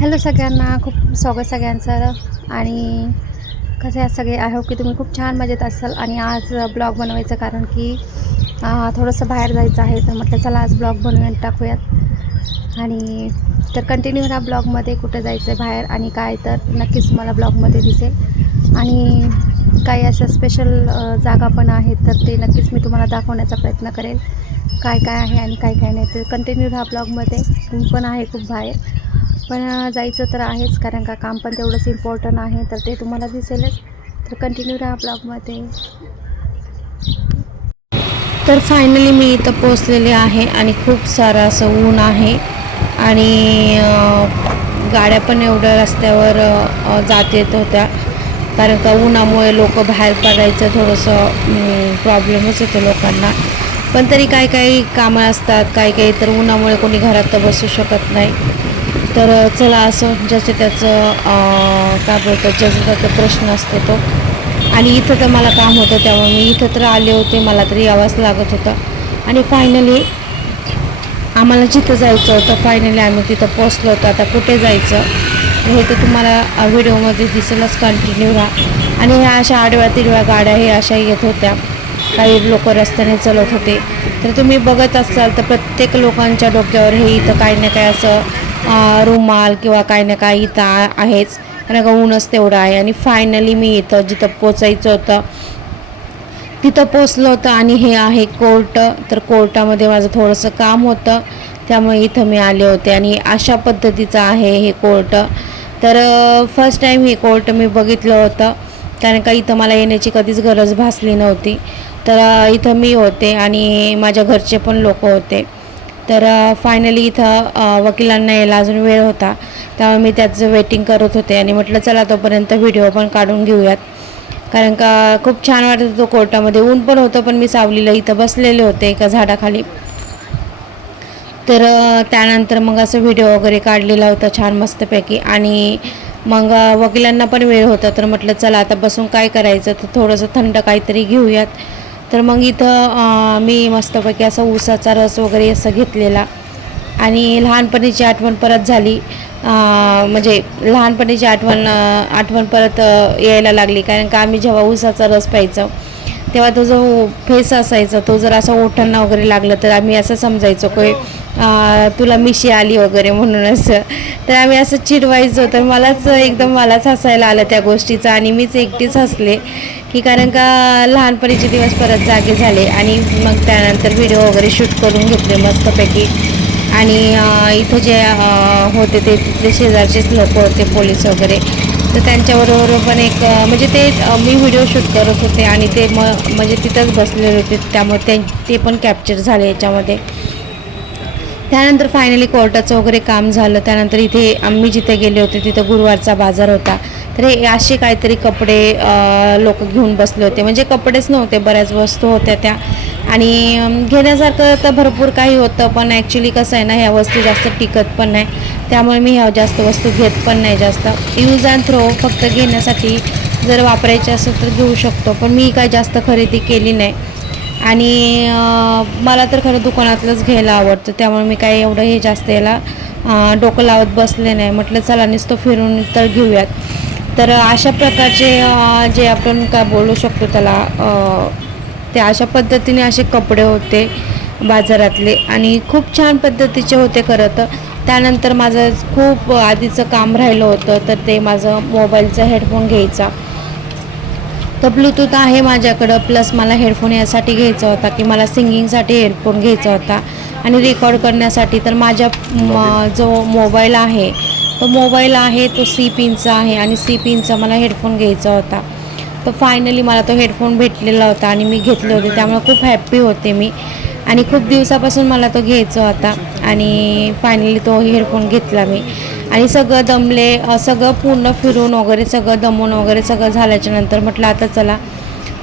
Hello सगळ्यांना, खूप स्वागत सगळ्यांचं. आणि कसे आहात सगळे? आय होप की तुम्ही खूप छान मजेत असाल. आणि आज ब्लॉग बनवायचं कारण की थोडंसं बाहेर जायचं आहे, तर म्हटलं चला आज ब्लॉग बनवून टाकूयात. आणि तर कंटिन्यू ह्या ब्लॉगमध्ये कुठं जायचं आहे बाहेर आणि काय, तर नक्कीच तुम्हाला ब्लॉगमध्ये दिसेल. आणि काही अशा स्पेशल जागा पण आहेत, तर ते नक्कीच मी तुम्हाला दाखवण्याचा प्रयत्न करेल. काय काय आहे आणि काय काय नाही, तर कंटिन्यू ह्या ब्लॉगमध्ये. ऊन पण आहे खूप बाहेर, पण जायचं तर आहेच कारण का काम पण तेवढंच इम्पॉर्टंट आहे, तर ते तुम्हाला दिसेलच. तर कंटिन्यू राहा ब्लॉगमध्ये. तर फायनली मी इथं पोचलेले आहे आणि खूप सारं असं ऊन आहे. आणि गाड्या पण एवढ्या रस्त्यावर जात येत होत्या, कारण का उन्हामुळे लोक बाहेर पडायचं थोडंसं प्रॉब्लेमच येतो लोकांना. पण तरी काही काही कामं असतात, काही काही तर उन्हामुळे कोणी घरात तर बसू शकत नाही. तर चला, असं ज्याचं त्याचं काय बोलतात, ज्याचा त्याचा प्रश्न असतो तो. आणि इथं तर मला काम होतं, त्यामुळे मी इथं तर आले होते, मला तरी यावंच लागत होतं. आणि फायनली आम्हाला जिथं जायचं होतं, फायनली आम्ही तिथं पोचलो होतो. आता कुठे जायचं हे तर तुम्हाला व्हिडिओमध्ये दिसेलच, कंटिन्यू राहा. आणि ह्या अशा आडव्या तिडव्या गाड्या हे अशा येत होत्या, काही लोक रस्त्याने चालत होते. तर तुम्ही बघत असाल तर प्रत्येक लोकांच्या डोक्यावर हे इथं काही ना काही असं रुमाल किंवा काही ना काही इथं आहेच, कारण का ऊनच तेवढं आहे. आणि फायनली मी इथं जिथं पोचायचं होतं तिथं पोचलं होतं. आणि हे आहे कोर्ट. तर कोर्टामध्ये माझं थोडंसं काम होतं, त्यामुळे इथं मी आले होते. आणि अशा पद्धतीचं आहे हे कोर्ट. तर फर्स्ट टाईम हे कोर्ट मी बघितलं होतं, कारण का इथं मला येण्याची कधीच गरज भासली नव्हती. तर इथं मी होते आणि माझ्या घरचे पण लोक होते. तर फायनली इथं वकिलांना यायला अजून वेळ होता, त्यामुळे मी त्याचं वेटिंग करत होते. आणि म्हटलं चला तोपर्यंत व्हिडिओ पण काढून घेऊयात, कारण का खूप छान वाटत होतं कोर्टामध्ये. ऊन पण होतं, पण मी सावलीला इथं बसलेले होते एका झाडाखाली. तर त्यानंतर मग असं व्हिडिओ वगैरे काढलेला होता छान मस्तपैकी. आणि मग वकिलांना पण वेळ होता, तर म्हटलं चला आता बसून काय करायचं, तर थोडंसं थंड काहीतरी घेऊयात. तर मग इथं मी मस्तपैकी असं ऊसाचा रस वगैरे असं घेतलेला. आणि लहानपणीची आठवण परत झाली, म्हणजे लहानपणीची आठवण परत यायला लागली, कारण का आम्ही जेव्हा ऊसाचा रस प्यायचो तेव्हा तो जो फेस असायचा, तो जर असं ओठांना वगैरे लागलं तर आम्ही असं समजायचो की तुला मिशी आली वगैरे म्हणून असं. तर आम्ही असं चिडवायचो. तर मलाच हसायला आलं त्या गोष्टीचं, आणि मीच एकटीच हसले की कारण का लहानपणीचे दिवस परत जागे झाले. आणि मग त्यानंतर व्हिडिओ वगैरे शूट करून घेतले मस्तपैकी. आणि इथं जे होते ते तिथले शेजारचेच लोक होते, पोलीस वगैरे. तर त्यांच्याबरोबर पण एक म्हणजे ते मी व्हिडिओ शूट करत होते आणि ते म्हणजे तिथंच बसलेले होते, त्यामुळे ते पण कॅप्चर झाले याच्यामध्ये. त्यानंतर फायनली कोर्टाचं वगैरे काम झालं. त्यानंतर इथे आम्ही जिथे गेले होते तिथं गुरुवारचा बाजार होता. तर हे असे काहीतरी कपडे लोक घेऊन बसले होते, म्हणजे कपडेच नव्हते, बऱ्याच वस्तू होत्या त्या. आणि घेण्यासारखं तर भरपूर काही होतं, पण ॲक्च्युली कसं आहे ना, ह्या वस्तू जास्त टिकत पण नाही, त्यामुळे मी ह्या जास्त वस्तू घेत पण नाही. जास्त यूज अँड थ्रो, फक्त घेण्यासाठी जर वापरायचे असेल तर घेऊ शकतो, पण मी काय जास्त खरेदी केली नाही. आणि मला तर खरं दुकानातलंच घ्यायला आवडतं, त्यामुळे मी काय एवढं हे जास्त याला डोकं लावत बसले नाही. म्हटलं चला नुसतं फिरून तर घेऊयात. तर अशा प्रकारचे जे आपण काय बोलू शकतो त्याला, ते अशा पद्धतीने असे कपडे होते बाजारातले, आणि खूप छान पद्धतीचे होते खरं तर. त्यानंतर माझं खूप आधीचं काम राहिलं होतं, तर ते माझं मोबाईलचा हेडफोन घ्यायचा. तर ब्लूटूथ आहे माझ्याकडं, प्लस मला हेडफोन यासाठी घ्यायचा होता की मला सिंगिंगसाठी हेडफोन घ्यायचा होता, आणि रेकॉर्ड करण्यासाठी. तर माझ्या जो मोबाईल आहे तो सी पिनचा आहे, आणि सी पिनचा मला हेडफोन घ्यायचा होता. तर फायनली मला तो हेडफोन भेटलेला होता आणि मी घेतले होते, त्यामुळे खूप हॅप्पी होते मी. आणि खूप दिवसापासून मला तो घ्यायचा होता, आणि फायनली तो हेडफोन घेतला मी. आणि सगळं दमले, सगळं पूर्ण फिरून वगैरे सगळं दमून वगैरे सगळं झाल्याच्यानंतर म्हटलं आता चला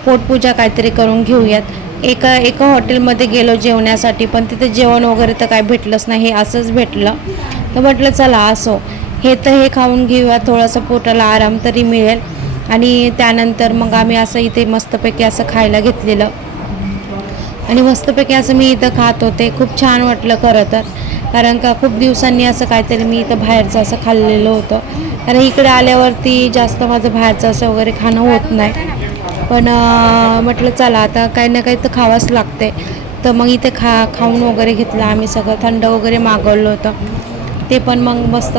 पोटपूजा काहीतरी करून घेऊयात. एका हॉटेलमध्ये गेलो जेवण्यासाठी, पण तिथे जेवण वगैरे तर काय भेटलंच नाही, हे असंच भेटलं. तर म्हटलं चला असो, हे खाऊन घेऊया, थोडंसं पोटाला आराम तरी मिळेल. आणि त्यानंतर मग आम्ही असं इथे मस्तपैकी असं खायला घेतलेलं, आणि मस्तपैकी असं मी इथं खात होते. खूप छान वाटलं खरं तर. कारण का खूप दिवसांनी असं काहीतरी मी इथं बाहेरचं असं खाल्लेलं होतं. कारण इकडे आल्यावरती जास्त माझं बाहेरचं असं वगैरे खाणं होत नाही. पण म्हटलं चला आता काही ना काही तर खावंच लागते. तर मग इथे खाऊन वगैरे घेतलं आम्ही सगळं. थंड वगैरे मागवलं होतं, ते पण मग मस्त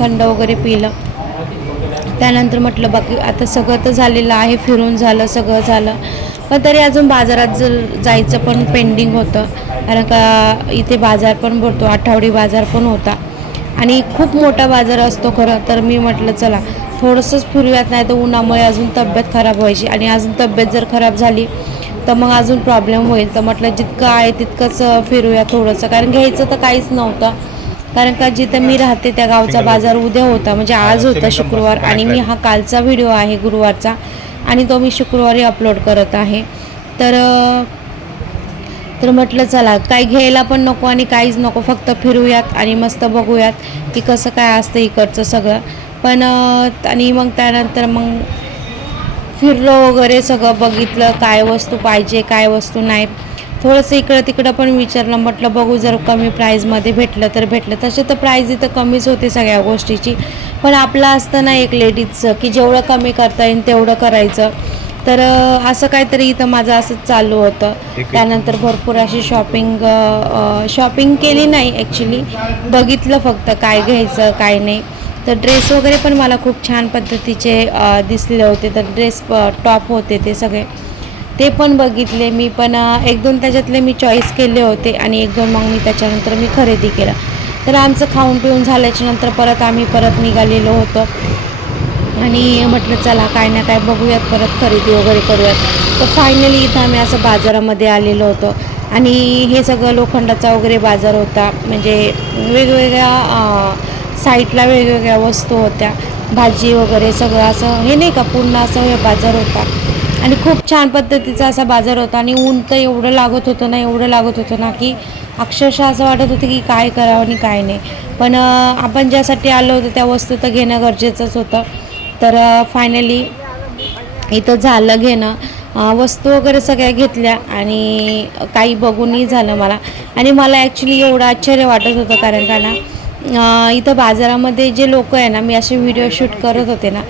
थंड वगैरे पिलं. त्यानंतर म्हटलं बाकी आता सगळं तर झालेलं आहे, फिरून झालं, सगळं झालं, पण तरी अजून बाजारात जायचं पण पेंडिंग होतं. कारण का इथे बाजार पण भरतो, आठवडी बाजार पण होता आणि खूप मोठा बाजार असतो खरं तर. मी म्हटलं चला थोडंसंच फिरूयात, नाही तर उन्हामुळे अजून तब्येत खराब व्हायची आणि अजून तब्येत जर खराब झाली तर मग अजून प्रॉब्लेम होईल. तर म्हटलं जितकं आहे तितकंच फिरूया थोडंसं, कारण घ्यायचं तर काहीच नव्हतं. कारण का जिथं मी राहते त्या गावचा बाजार उद्या होता, म्हणजे आज होता शुक्रवार, आणि मी हा कालचा व्हिडिओ आहे गुरुवारचा आणि तो मी शुक्रवारी अपलोड करत आहे. तर म्हटलं चला काही घ्यायला पण नको आणि काहीच नको, फक्त फिरूयात आणि मस्त बघूयात की कसं काय असतं इकडचं सगळं. पण आणि मग त्यानंतर मग फिरलो वगैरे, सगळं बघितलं काय वस्तू पाहिजे काय वस्तू नाही. थोडंसं इकडं तिकडं पण विचारलं, म्हटलं बघू जर कमी प्राईजमध्ये भेटलं तर भेटलं. तसे तर प्राईज इथं कमीच होते सगळ्या गोष्टीची, पण आपलं असतं ना एक लेडीजचं की जेवढं कमी करता येईल तेवढं करायचं. तर असं काहीतरी इथं माझं असंच चालू होतं. त्यानंतर भरपूर अशी शॉपिंग केली नाही ॲक्च्युली, बघितलं फक्त काय घ्यायचं काय नाही. तर ड्रेस वगैरे पण मला खूप छान पद्धतीचे दिसले होते. तर ड्रेस टॉप होते ते सगळे, ते पण बघितले मी. पण एक दोन त्याच्यातले मी चॉईस केले होते आणि एक दोन मग मी त्याच्यानंतर मी खरेदी केलं. तर आमचं खाऊन पिऊन झाल्याच्यानंतर आम्ही परत निघालेलो होतो आणि म्हटलं चला काय ना काय बघूयात, परत खरेदी वगैरे करूयात. तर फायनली इथं आम्ही असं बाजारामध्ये आलेलो होतो आणि हे सगळं लोखंडाचा वगैरे बाजार होता. म्हणजे वेगवेगळ्या साईडला वेगवेगळ्या वस्तू होत्या, भाजी वगैरे सगळं असं, हे नाही का पूर्ण असं हे बाजार होता आणि खूप छान पद्धतीचा असा बाजार होता. आणि ऊन तर एवढं लागत होतं ना की अक्षरशः असं वाटत होतं की काय करावं आणि काय नाही. पण आपण ज्यासाठी आलो होतो त्या वस्तू तर घेणं गरजेचंच होतं. तर फायनली इथं झालं घेणं, वस्तू वगैरे सगळ्या घेतल्या आणि काही बघूनही झालं मला. आणि मला ॲक्च्युली एवढं आश्चर्य वाटत होतं कारण का ना इथं बाजारामध्ये जे लोक आहे ना, मी असे व्हिडिओ शूट करत होते ना,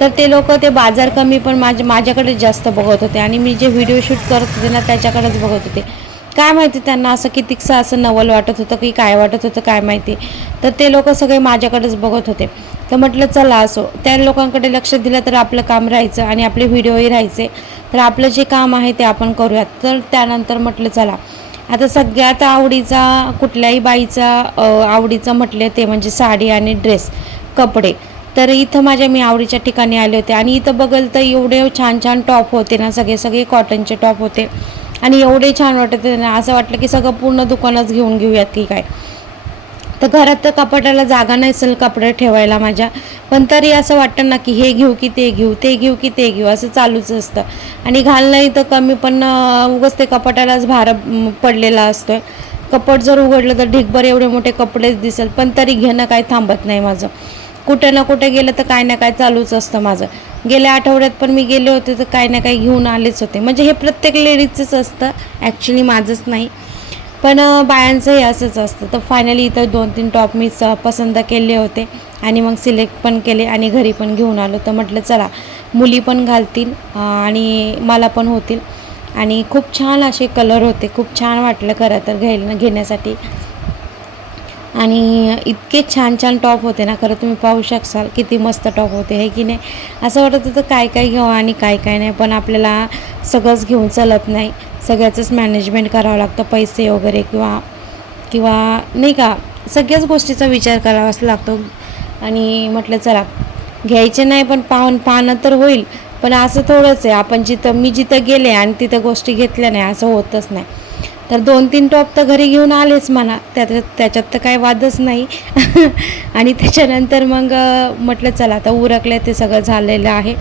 तर ते लोक ते बाजार कमी पण माझ्याकडेच जास्त बघत होते आणि मी जे व्हिडिओ शूट करत होते ना त्याच्याकडेच बघत होते. काय माहिती त्यांना असं कितीकसं असं नवल वाटत होतं की काय वाटत होतं काय माहिती. तर ते लोक सगळे माझ्याकडेच बघत होते. तर म्हटलं चला असो, त्या लोकांकडे लक्ष दिलं तर आपलं काम राहायचं आणि आपले व्हिडिओही राहायचे. तर आपलं जे काम आहे ते आपण करूयात. तर त्यानंतर म्हटलं चला आता सगळ्यात आवडीचा कुठल्याही बाईचा आवडीचं म्हटले ते म्हणजे साडी आणि ड्रेस, कपडे. तर इथं मी आवडीच्या ठिकाणी आले होते आणि इथं बघल तर एवढे छान छान टॉप होते ना, सगळे कॉटनचे टॉप होते आणि एवढे छान वाटत होते ना, असं वाटलं की सगळं पूर्ण दुकानच घेऊन घेऊयात की काय. तर घरात तर कपाटाला जागा नसेल कपडे ठेवायला माझ्या, पण तरी असं वाटतं ना की हे घेऊ की ते घेऊ, ते घेऊ की ते घेऊ, असं चालूच असतं. आणि घालणंही तर कमी, पण उगाच ते कपाटालाच भार पडलेला असतो. कपाट जर उघडलं तर ढिगभर एवढे मोठे कपडेच दिसेल, पण तरी घेणं काही थांबत नाही माझं. कुठे ना कुठे गेलं तर काय ना काय चालूच असतं माझं. गेल्या आठवड्यात पण मी गेले होते तर काही ना काही घेऊन आलेच होते. म्हणजे हे प्रत्येक लेडीजचंच असतं ॲक्च्युली, माझंच नाही, पण बायांचंही असंच असतं. तर फायनली इथं 2-3 टॉप मी पसंत केले होते आणि मग सिलेक्ट पण केले आणि घरी पण घेऊन आलो. तर म्हटलं चला मुली पण घालतील आणि मला पण होतील. आणि खूप छान असे कलर होते, खूप छान वाटलं खरं तर घेण्यासाठी. आणि इतके छान छान टॉप होते ना, खरं तुम्ही पाहू शकाल किती मस्त टॉप होते, हे की नाही. असं वाटत होतं काय काय घ्यावं आणि काय काय नाही, पण आपल्याला सगळंच घेऊन चालत नाही, सगळ्याचंच मॅनेजमेंट करावं लागतं, पैसे वगैरे किंवा नाही का, सगळ्याच गोष्टीचा विचार करावाच लागतो. आणि म्हटलं चला घ्यायचे नाही पण पाहणं तर होईल. पण असं थोडंच आहे, आपण मी जिथं गेले आणि तिथं गोष्टी घेतल्या नाही असं होतच नाही. तर 2-3 टॉप तर घरी घेऊन आलेच म्हणा, त्याच्यात तर काही वादच नाही. आणि त्याच्यानंतर मग म्हटलं चला आता उरकले ते सगळं झालेलं आहे,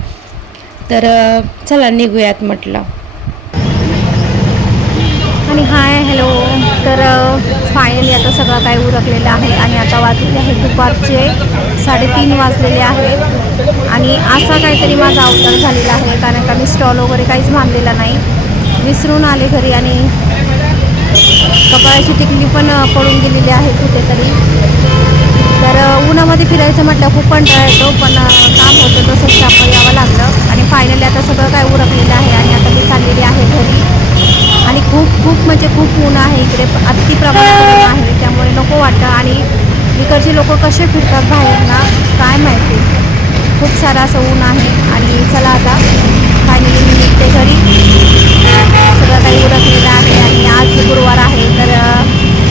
तर चला निघूयात म्हटलं. आणि हॅलो. तर फायनली आता सगळं काही उरकलेलं आहे आणि आता वाजलेले आहेत दुपारचे 3:30 वाजलेले आहेत. आणि असा काहीतरी माझा अवतार झालेला आहे, कारण का मी स्टॉल वगैरे काहीच बांधलेला नाही, विसरून आले घरी आणि कपाळाची टिकली पण पडून गेलेली आहे कुठेतरी. तर उन्हामध्ये फिरायचं म्हटलं खूप कंटाळा येतो, पण काम होतं तसंच त्यामुळे यावं लागलं. आणि फायनली आता सगळं काय उरकलेलं आहे आणि आता मी चाललेली आहे घरी. आणि खूप खूप म्हणजे खूप ऊन आहे इकडे, अति प्रमाणात ऊन आहे, त्यामुळे नको वाटतं. आणि इकडचे लोक कसे फिरतात बाहेर ना काय माहिती, खूप सारं असं ऊन आहे. आणि चला आता फायनली मी निघते घरी. सगळं काही उरकलेलं आहे आणि आज गुरुवार आहे, तर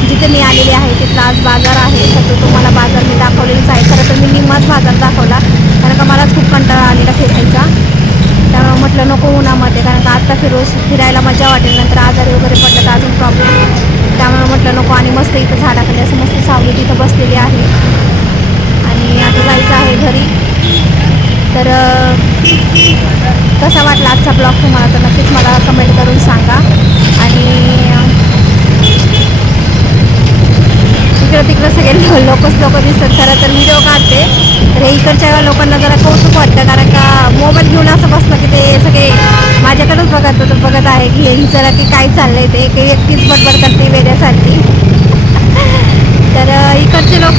जिथे मी आलेली आहे तिथला आज बाजार आहे. तर तुम्हाला बाजार मी दाखवलेलीच आहे. खरं तर मी निम्माच बाजार दाखवला, कारण का मलाच खूप कंटाळा आलेला फिरायचा. त्यामुळे म्हटलं नको उन्हामध्ये, कारण का आत्ता फिरायला मजा वाटेल, नंतर आजारी वगैरे पडलं तर अजून प्रॉब्लेम. त्यामुळे म्हटलं नको. आणि मस्त इथं झाडाखाली असं मस्त सावली तिथं बसलेली आहे. आणि आता जायचं आहे घरी. तर कसा वाटला आजचा ब्लॉग तुम्हाला, तर नक्कीच मला कमेंट करून सांगा. आणि इकडं तिकडं सगळे लोक दिसतात. खरं तर व्हिडिओ काढते, तर हे इकडच्या लोकांना जरा कौतुक वाटतं, कारण का मोबाईल घेऊन असं बसलं की ते सगळे माझ्याकडेच बघत आहे की ही जरा की काय चाललंय, ते काही एकटीच बडबड करते वेड्यासारखी. तर इकडचे लोक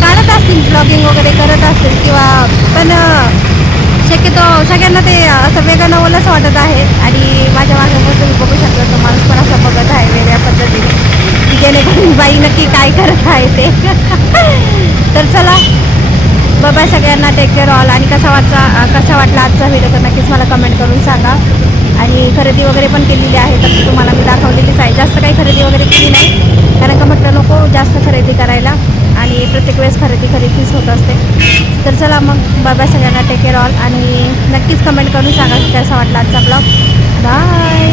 काढत असतील, ब्लॉगिंग वगैरे करत असतील किंवा, पण शक्यतो सगळ्यांना ते असं वेगळं नवलच वाटत आहे. आणि माझ्या मागेपासून तुम्ही बघू शकता, तो माणूस पण असं बघत आहे वेगळ्या पद्धतीने, की जेणेकरून बाई नक्की काय करत आहे ते. तर चला, बाय सगळ्यांना, टेक केअर ऑल. आणि कसा वाटला आजचा व्हिडिओ, तर नक्कीच मला कमेंट करून सांगा. आणि खरेदी वगैरे पण केलेली आहे, तर तुम्हाला मी दाखवलेलीच आहे. जास्त काही खरेदी वगैरे केली नाही, कारण का म्हटलं नको जास्त खरेदी करायला, आणि प्रत्येक वेळेस खरेदीच होत असते. तर चला मग, बाय सगळ्यांना, टेक केअर ऑल. आणि नक्कीच कमेंट करून सांगा की कसा वाटला आजचा ब्लॉग. बाय.